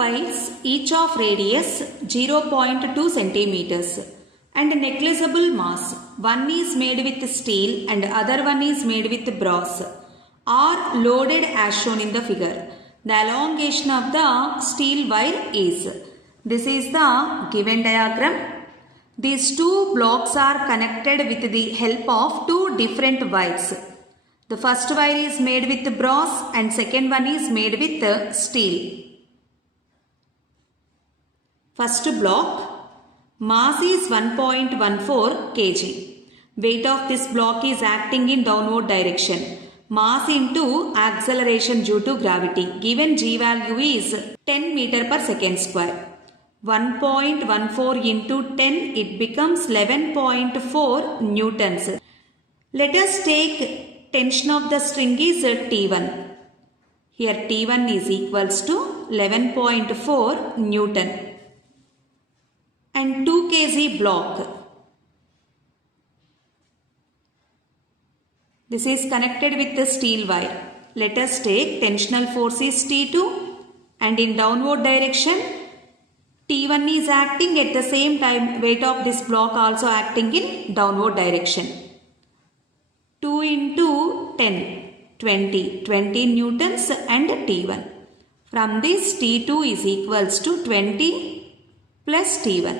wires each of radius 0.2 centimeters and negligible mass. One is made with steel and other one is made with brass are loaded as shown in the figure. The elongation of the steel wire is. This is the given diagram. These two blocks are connected with the help of two different wires. The first wire is made with brass and second one is made with steel. First block, mass is 1.14 kg. Weight of this block is acting in downward direction. Mass into acceleration due to gravity. Given G value is 10 meter per second square. 1.14 into 10, it becomes 11.4 newtons. Let us take tension of the string is T1. Here T1 is equals to 11.4 Newton. And 2 kg block. This is connected with the steel wire. Let us take tensional force is T2 and in downward direction T1 is acting at the same time weight of this block also acting in downward direction. 2 into 10, 20 newtons and T1. From this T2 is equals to 20 plus T1.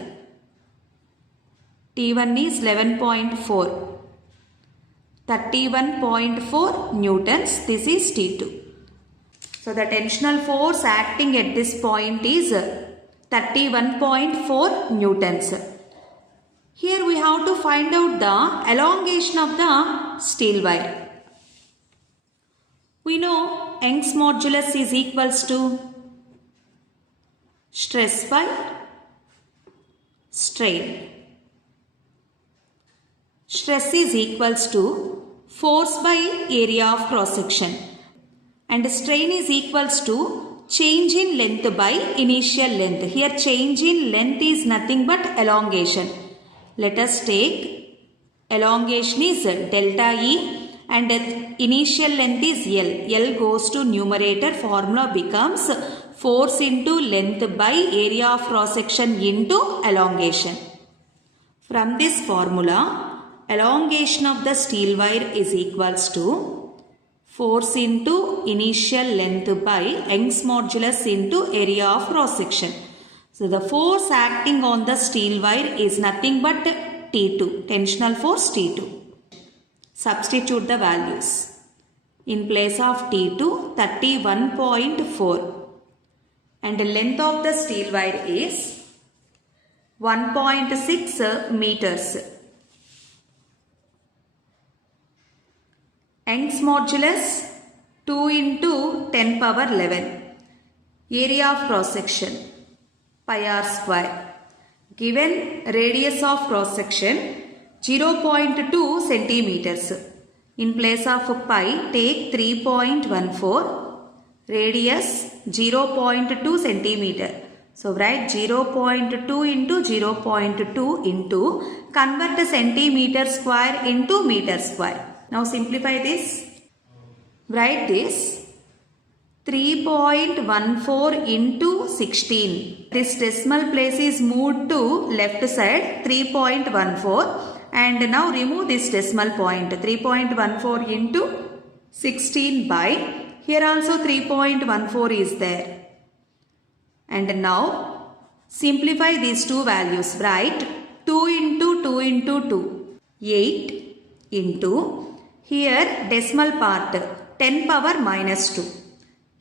T1 is 11.4. 31.4 newtons. This is T2. So the tensional force acting at this point is 31.4 newtons. Here we have to find out the elongation of the steel wire. We know Young's modulus is equals to stress by strain. Stress is equals to force by area of cross section and strain is equals to change in length by initial length. Here change in length is nothing but elongation. Let us take elongation is delta E and initial length is L. L goes to numerator. Formula becomes force into length by area of cross section into elongation. From this formula, elongation of the steel wire is equals to force into initial length by Young's modulus into area of cross section. So the force acting on the steel wire is nothing but T2, tensional force T2. Substitute the values. In place of T2, 31.4 and the length of the steel wire is 1.6 meters. Young's modulus 2 into 10 power 11. Area of cross section pi r square. Given radius of cross section 0.2 centimeters. In place of pi take 3.14. Radius 0.2 centimeter. So write 0.2 into 0.2 into convert centimeter square into meter square. Now simplify this. Write this 3.14 into 16. This decimal place is moved to left side 3.14 and now remove this decimal point 3.14 into 16 by here also 3.14 is there. And now simplify these two values. Write 2 into 2 into 2. 8 into here decimal part 10 power minus 2.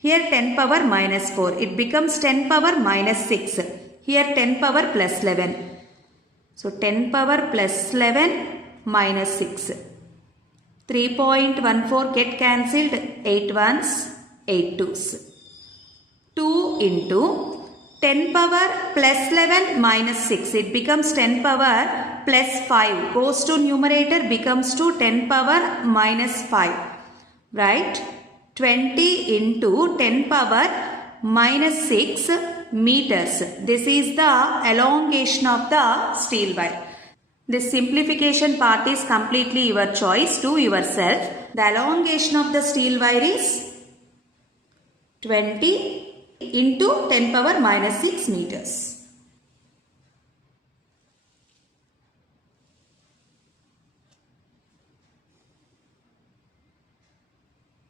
Here 10 power minus 4. It becomes 10 power minus 6. Here 10 power plus 11. So 10 power plus 11 minus 6. 3.14 get cancelled. 8 ones, 8 twos. 2 into 10 power plus 11 minus 6. It becomes 10 power plus 5. Goes to numerator becomes to 10 power minus 5. Right? 20 into 10 power minus 6 meters. This is the elongation of the steel wire. This simplification part is completely your choice to yourself. The elongation of the steel wire is 20 into 10 power minus 6 meters.